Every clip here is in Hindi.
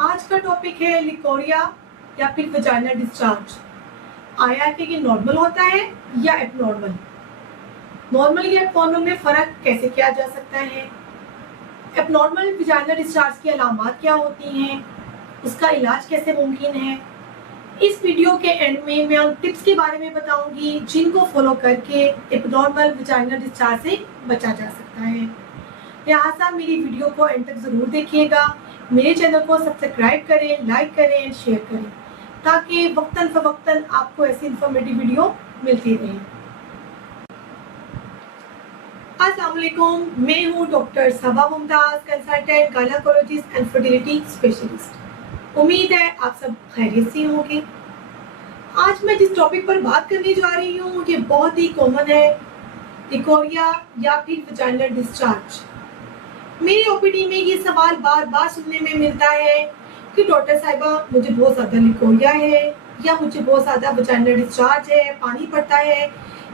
आज का टॉपिक है लिकोरिया या फिर वजाइनल डिस्चार्ज। आया कि ये नॉर्मल होता है या एबनॉर्मल। नॉर्मल या एबनॉर्मल में फ़र्क कैसे किया जा सकता है, एबनॉर्मल वजाइनल डिस्चार्ज की अलामात क्या होती हैं, उसका इलाज कैसे मुमकिन है। इस वीडियो के एंड में मैं उन टिप्स के बारे में बताऊंगी जिनको फॉलो करके एबनॉर्मल वजाइनल डिस्चार्ज से बचा जा सकता है। लिहाजा मेरी वीडियो को एंड तक ज़रूर देखिएगा। मेरे चैनल को सब्सक्राइब करें, लाइक करें एंड शेयर करें ताकि वक्तन फ़वक्तन आपको ऐसी इंफॉर्मेटिव वीडियो मिलती रहे। अस्सलाम वालेकुम, मैं हूँ doctor Saba Mumtaz, consultant gynaecologist and fertility specialist. उम्मीद है आप सब खैरियत से होंगे। आज मैं जिस टॉपिक पर बात करने जा रही हूँ ये बहुत ही कॉमन है, लिकोरिया या फिर वजाइनल डिस्चार्ज। मेरे ओपीडी में ये सवाल बार बार सुनने में मिलता है कि डॉक्टर साहिबा मुझे बहुत ज़्यादा लिकोरिया है या मुझे बहुत ज़्यादा वजाइनल डिस्चार्ज है, पानी पड़ता है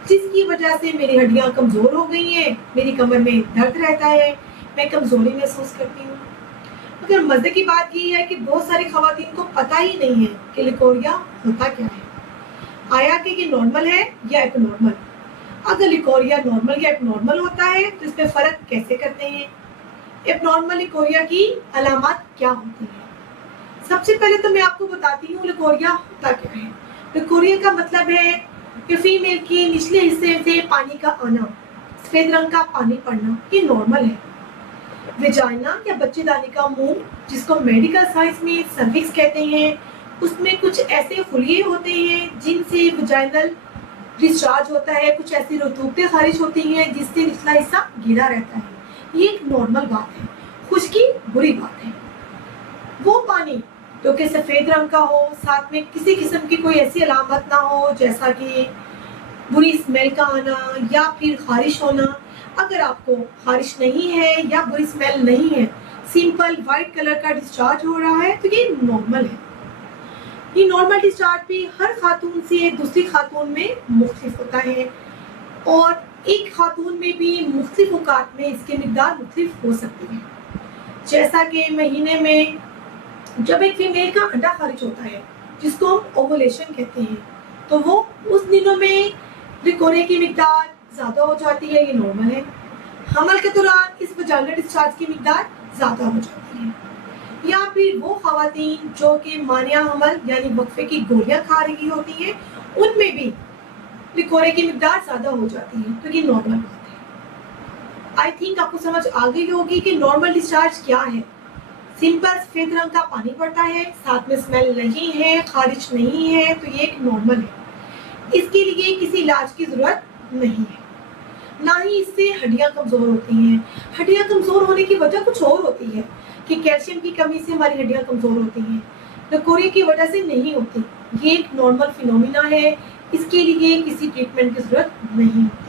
जिसकी वजह से मेरी हड्डियाँ कमज़ोर हो गई हैं, मेरी कमर में दर्द रहता है, मैं कमज़ोरी महसूस करती हूँ। मगर मज़े की बात ये है कि बहुत सारी ख़वातीन को पता ही नहीं है कि लिकोरिया होता क्या है, आया कि ये नॉर्मल है या एबनॉर्मल। अगर लिकोरिया नॉर्मल या एबनॉर्मल होता है तो इसमें फ़र्क कैसे करते हैं, एबनॉर्मल लिकोरिया की अलामत क्या होती है। सबसे पहले तो मैं आपको बताती हूँ लिकोरिया होता क्या है। लिकोरिया का मतलब है कि फीमेल के निचले हिस्से से पानी का आना, सफेद रंग का पानी पड़ना, ये नॉर्मल है। वेजाइना या बच्चेदानी का मुंह, जिसको मेडिकल साइंस में सर्विक्स कहते हैं, उसमें कुछ ऐसे खुलिये होते हैं जिनसे वजाइनल डिस्चार्ज होता है। कुछ ऐसी रतूबतें खारिज होती हैं जिससे निचला हिस्सा गीला रहता है। ये एक नॉर्मल बात है, खुश्की बुरी बात है। वो पानी जो कि सफ़ेद रंग का हो, साथ में किसी किस्म की कोई ऐसी अलामत ना हो जैसा कि बुरी स्मेल का आना या फिर खारिश होना। अगर आपको खारिश नहीं है या बुरी स्मेल नहीं है, सिंपल वाइट कलर का डिस्चार्ज हो रहा है तो ये नॉर्मल है। ये नॉर्मल डिस्चार्ज भी हर खातून से दूसरी खातून में मुख्तलिफ होता है और एक खातून में भी मुख्तलिफ औकात में इसकी मिकदार मुख्तलिफ हो सकती है। जैसा कि महीने में जब एक फीमेल का अंडा खारिज होता है जिसको हम ओवुलेशन कहते हैं, तो वो उस दिनों में लिकोरिया की मिकदार ज़्यादा हो जाती है, ये नॉर्मल है। हमल के दौरान इस वजाइनल डिस्चार्ज की मिकदार ज़्यादा हो जाती है। या फिर वो ख़वातीन जो कि मानिया हमल यानी वक्फे की गोलियां खा रही होती हैं, उनमें भी लिकोरिया की मिकदार ज़्यादा हो जाती है, तो ये नॉर्मल बात है। आई थिंक आपको समझ आ गई होगी कि नॉर्मल डिस्चार्ज क्या है। सिंपल सफ़ेद रंग का पानी पड़ता है, साथ में स्मेल नहीं है, खारिज नहीं है, तो ये एक नॉर्मल है। इसके लिए किसी इलाज की ज़रूरत नहीं है, ना ही इससे हड्डियाँ कमज़ोर होती हैं। हड्डियाँ कमज़ोर होने की वजह कुछ और होती है कि कैल्शियम की कमी से हमारी हड्डियाँ कमज़ोर होती हैं, लिकोरिया की वजह से नहीं होती। ये एक नॉर्मल फिनोमिना है, इसके लिए किसी ट्रीटमेंट की ज़रूरत नहीं होती।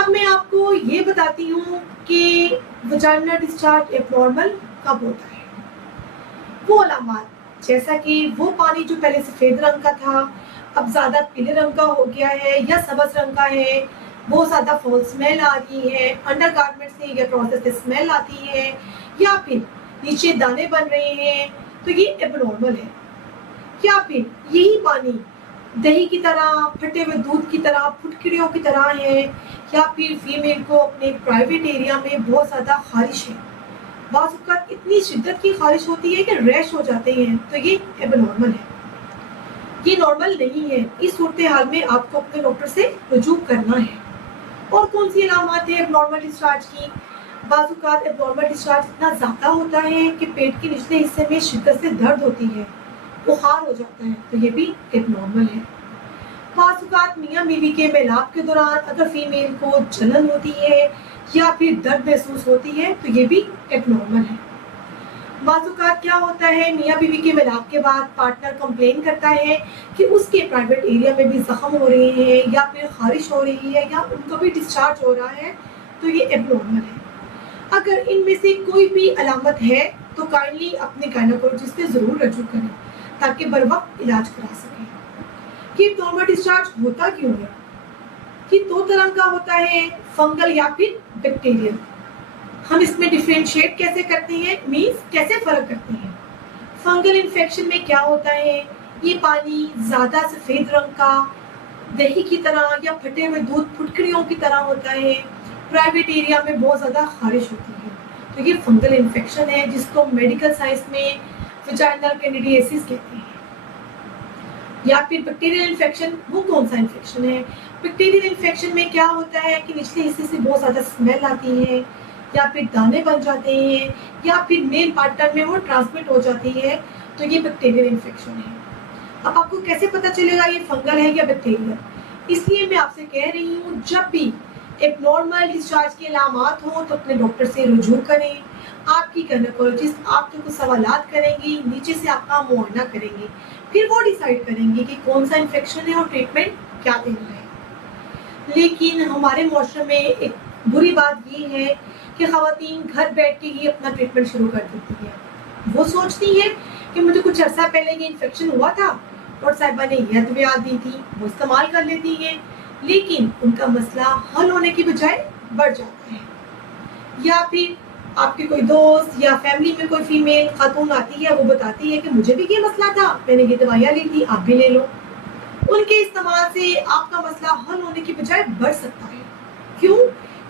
अब मैं आपको ये बताती हूँ कि वजाइनल डिस्चार्ज एबनॉर्मल कब होता है। वो अलामात जैसा कि वो पानी जो पहले सफ़ेद रंग का था अब ज़्यादा पीले रंग का हो गया है या सब्ज़ रंग का है, बहुत ज़्यादा फॉल स्मेल आ रही है, अंडर गारमेंट से या ट्राउजर से स्मेल आती है, या फिर नीचे दाने बन रहे हैं, तो ये एबनॉर्मल है। या फिर यही पानी दही की तरह, फटे हुए दूध की तरह, फुटकड़ियों की तरह है, या फिर फीमेल को अपने प्राइवेट एरिया में बहुत ज़्यादा खारिश है, बाज़ औक़ात इतनी शिद्दत की खारिश होती है कि रैश हो जाते हैं, तो ये एबनॉर्मल है। ये नॉर्मल नहीं है। इस सूरत हाल में आपको अपने डॉक्टर से रुजू करना है। और कौन सी अलामत है एबनॉर्मल डिस्चार्ज की। बाज़ औक़ात एबनॉर्मल डिस्चार्ज इतना ज़्यादा होता है कि पेट के निचले हिस्से में शिद्दत से दर्द होती है, बुखार हो जाता है, तो ये भी एबनॉर्मल है। बाज़ औक़ात मियाँ बीवी के मेलाप के दौरान अगर फीमेल को जलन होती है या फिर दर्द महसूस होती है, तो ये भी एबनॉर्मल है। बाज़ औक़ात क्या होता है, मियाँ बीवी के मिलाप के बाद पार्टनर कंप्लेन करता है कि उसके प्राइवेट एरिया में भी ज़ख्म हो रहे हैं या फिर खारिश हो रही है या उनको भी डिस्चार्ज हो रहा है, तो ये एबनॉर्मल है। अगर इनमें से कोई भी अलामत है तो काइंडली अपने गायनेकोलॉजिस्ट से ज़रूर रजू करें ताकि बर वक्त इलाज करा सकें। कि नॉर्मल डिस्चार्ज होता क्यों है, कि दो तरह का होता है, फंगल या फिर बैक्टीरियल। हम इसमें डिफरेंशिएट कैसे करते हैं, मीन्स कैसे फ़र्क करते हैं। फंगल इन्फेक्शन में क्या होता है, ये पानी ज़्यादा सफ़ेद रंग का दही की तरह या फटे हुए दूध फुटकरियों की तरह होता है, प्राइवेट एरिया में बहुत ज़्यादा खारिश होती है। तो ये फंगल इन्फेक्शन है जिसको मेडिकल साइंस में वजाइनल कैंडिडियासिस कहते हैं। या फिर बैक्टीरियल इन्फेक्शन, वो कौन सा इन्फेक्शन है? बैक्टीरियल इन्फेक्शन में क्या होता है कि निचले हिस्से से बहुत ज़्यादा स्मेल आती है, या फिर दाने बन जाते हैं, या फिर मेल पार्टनर में वो ट्रांसमिट हो जाती है। तो ये बैक्टीरियल इन्फेक्शन है। अब आपको कैसे पता चलेगा ये फंगल है या बैक्टीरियल? इसलिए मैं आपसे कह रही हूँ, जब भी एबनॉर्मल डिस्चार्ज के अलामात हो तो अपने डॉक्टर से रुजू करें। आपकी गायनेकोलॉजिस्ट आपके कुछ सवालात करेंगी, नीचे से आपका मुआयना करेंगे, फिर वो डिसाइड करेंगे कि कौन सा इन्फेक्शन है और ट्रीटमेंट क्या देना है। लेकिन हमारे मौसम में एक बुरी बात ये है कि ख़वातीन घर बैठ के ही अपना ट्रीटमेंट शुरू कर देती है। वो सोचती है कि मुझे कुछ अर्सा पहले ये इन्फेक्शन हुआ था और साहिबा ने यह दवाइयाँ दी थी, वो इस्तेमाल कर लेती है, लेकिन उनका मसला हल होने की बजाय बढ़ जाता है। या फिर आपके कोई दोस्त या फैमिली में कोई फीमेल खातून आती है, वो बताती है कि मुझे भी ये मसला था, मैंने ये दवाइयाँ ली थी, आप भी ले लो। उनके इस्तेमाल से आपका मसला हल होने की बजाय बढ़ सकता है। क्यों?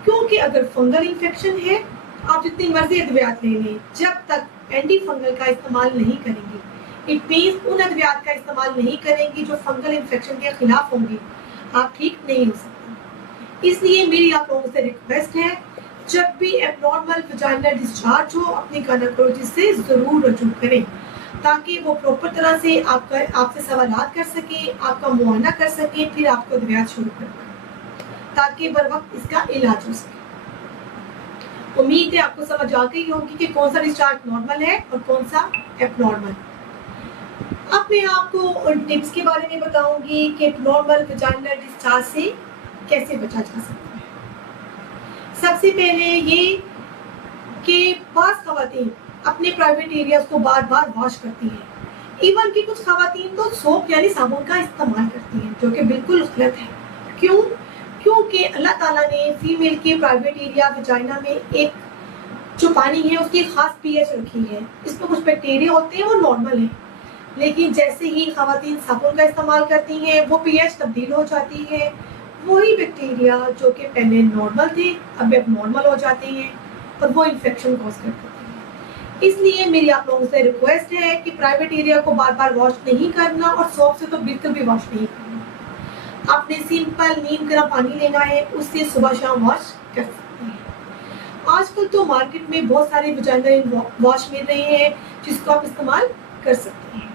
क्योंकि अगर फंगल इन्फेक्शन है, आप जितनी मर्जी अद्वियात ले लें, जब तक एंटी फंगल का इस्तेमाल नहीं करेंगे, इट मीन्स उन अद्वियात का इस्तेमाल नहीं करेंगे जो फंगल इन्फेक्शन के खिलाफ होंगे, आप ठीक नहीं हो सकते। इसलिए मेरी आप लोगों से रिक्वेस्ट है, जब भी एबनॉर्मल वजाइनल डिस्चार्ज हो, अपनी गायनेकोलॉजिस्ट से ज़रूर रुजू करें, ताकि वो प्रॉपर तरह से आपसे सवालात कर सकें, आपका मुआयना कर सकें, फिर आपको दवाइयाँ शुरू कर पाएं, ताकि बर वक्त इसका इलाज हो सके। उम्मीद है आपको समझ आ गई होगी कि कौन सा डिस्चार्ज नॉर्मल है और कौन सा एबनॉर्मल। अब मैं आपको उन टिप्स के बारे में बताऊंगी कि एबनॉर्मल वजाइनल डिस्चार्ज से कैसे बचा जा सकता है। सबसे पहले ये कि बाज़ ख़वातीन अपने प्राइवेट एरियाज को बार बार वॉश करती हैं। इवन कि कुछ ख़वातीन तो सोप यानी साबुन का इस्तेमाल करती हैं, जो कि बिल्कुल गलत है। क्यों? क्योंकि अल्लाह ताला ने फीमेल के प्राइवेट एरिया वजाइना में एक जो पानी है उसकी ख़ास पीएच रखी है। इसमें कुछ बैक्टीरिया होते हैं, वो नॉर्मल है, लेकिन जैसे ही ख़वातीन साबुन का इस्तेमाल करती हैं, वो पीएच तब्दील हो जाती है। वही बैक्टीरिया जो कि पहले नॉर्मल थे, अब एबनॉर्मल हो जाते हैं और वो इन्फेक्शन कॉज कर देते हैं। इसलिए मेरी आप लोगों से रिक्वेस्ट है कि प्राइवेट एरिया को बार बार वॉश नहीं करना, और सोप से तो बिल्कुल भी वॉश नहीं करना। आपने सिंपल नीम गर्म पानी लेना है, उससे सुबह शाम वॉश कर सकते हैं। आजकल तो मार्केट में बहुत सारे वजाइनल वॉश मिल रहे हैं, जिसको आप इस्तेमाल कर सकते हैं।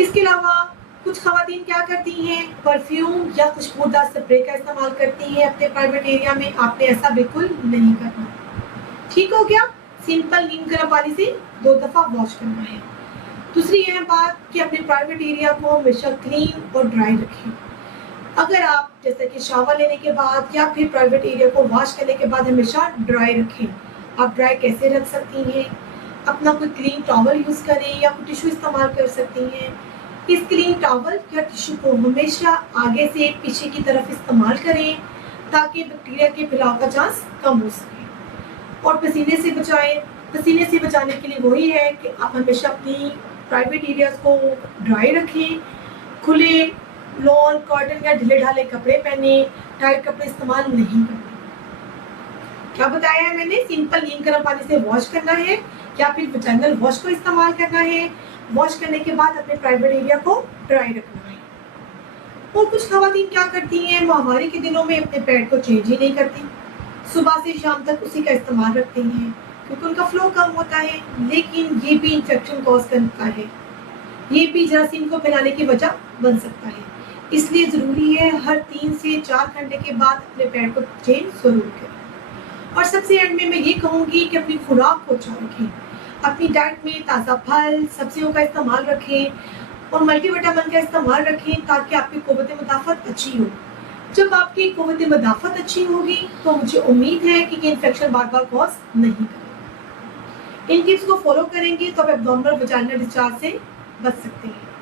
इसके अलावा कुछ ख़वातीन क्या करती हैं, परफ्यूम या खुशबूदार स्प्रे का इस्तेमाल करती हैं अपने प्राइवेट एरिया में। आपने ऐसा बिल्कुल नहीं करना। ठीक हो गया? सिंपल नीम गर्म पानी से 2 दफ़ा वॉश करना है। दूसरी अहम बात कि अपने प्राइवेट एरिया को हमेशा क्लीन और ड्राई रखें। अगर आप जैसे कि शावर लेने के बाद या फिर प्राइवेट एरिया को वॉश करने के बाद हमेशा ड्राई रखें। आप ड्राई कैसे रख सकती हैं? अपना कोई क्लीन टॉवल यूज़ करें या कोई टिश्यू इस्तेमाल कर सकती हैं। इस क्लीन टॉवल या टिश्यू को हमेशा आगे से पीछे की तरफ इस्तेमाल करें, ताकि बैक्टीरिया के फैलाव का चांस कम हो सके। और पसीने से बचाएं। पसीने से बचाने के लिए वही है कि आप हमेशा अपनी प्राइवेट एरियाज को ड्राई रखें, खुले लॉन कॉटन या ढीले ढाले कपड़े पहने, टाइट कपड़े इस्तेमाल नहीं करने। क्या बताया है मैंने? सिंपल नीम गर्म पानी से वॉश करना है या फिर वजाइनल वॉश को इस्तेमाल करना है। वॉश करने के बाद अपने प्राइवेट एरिया को ड्राई रखना है। और कुछ ख़वातीन क्या करती हैं, माहवारी के दिनों में अपने पैड को चेंज ही नहीं करती, सुबह से शाम तक उसी का इस्तेमाल रखती हैं, क्योंकि उनका फ्लो कम होता है। लेकिन ये भी इन्फेक्शन कॉज करता है, ये भी जरासीम को फैलाने की वजह बन सकता है। इसलिए ज़रूरी है हर 3 से 4 घंटे के बाद अपने पैड को चेंज ज़रूर करें। और सबसे एंड में मैं ये कहूँगी कि अपनी खुराक को अच्छा रखें। अपनी डाइट में ताज़ा फल सब्जियों का इस्तेमाल रखें और मल्टीविटामिन का इस्तेमाल रखें, ताकि आपकी क़ुव्वत मुदाफ़त अच्छी हो। जब आपकी क़ुव्वत मुदाफ़त अच्छी होगी तो मुझे उम्मीद है कि ये इन्फेक्शन बार बार कॉज नहीं करेगा। इन टिप्स को फॉलो करेंगे तो आप एब्डोमिनल वजाइनल डिस्चार्ज से बच सकते हैं।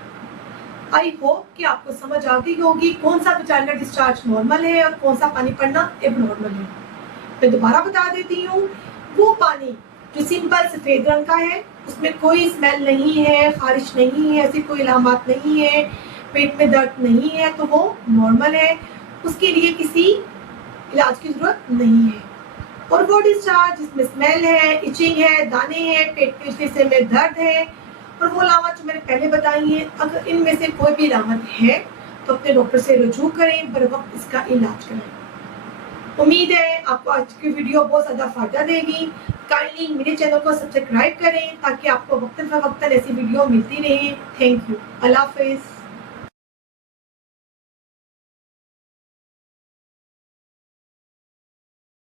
आई होप कि आपको समझ आ गई होगी कौन सा वजाइनल डिस्चार्ज नॉर्मल है और कौन सा पानी पड़ना एबनॉर्मल है। मैं दोबारा बता देती हूँ, वो पानी जो सिंपल सफ़ेद रंग का है, उसमें कोई स्मेल नहीं है, खारिश नहीं है, ऐसी कोई इलामात नहीं है, पेट में दर्द नहीं है, तो वो नॉर्मल है, उसके लिए किसी इलाज की ज़रूरत नहीं है। और वो डिस्चार्ज जिसमें स्मेल है, इचिंग है, दाने हैं, पेट के हिस्से में दर्द है और वो अलामत जो मैंने पहले बताई है, अगर इनमें से कोई भी अलामत है तो अपने डॉक्टर से रुजू करें, बर वक्त इसका इलाज करें। उम्मीद है आपको आज की वीडियो बहुत ज़्यादा फ़ायदा देगी। काइंडली मेरे चैनल को सब्सक्राइब करें ताकि आपको वक्तन फ़वक्तन ऐसी वीडियो मिलती रहे। Thank you. अल्लाह हाफ़िज़।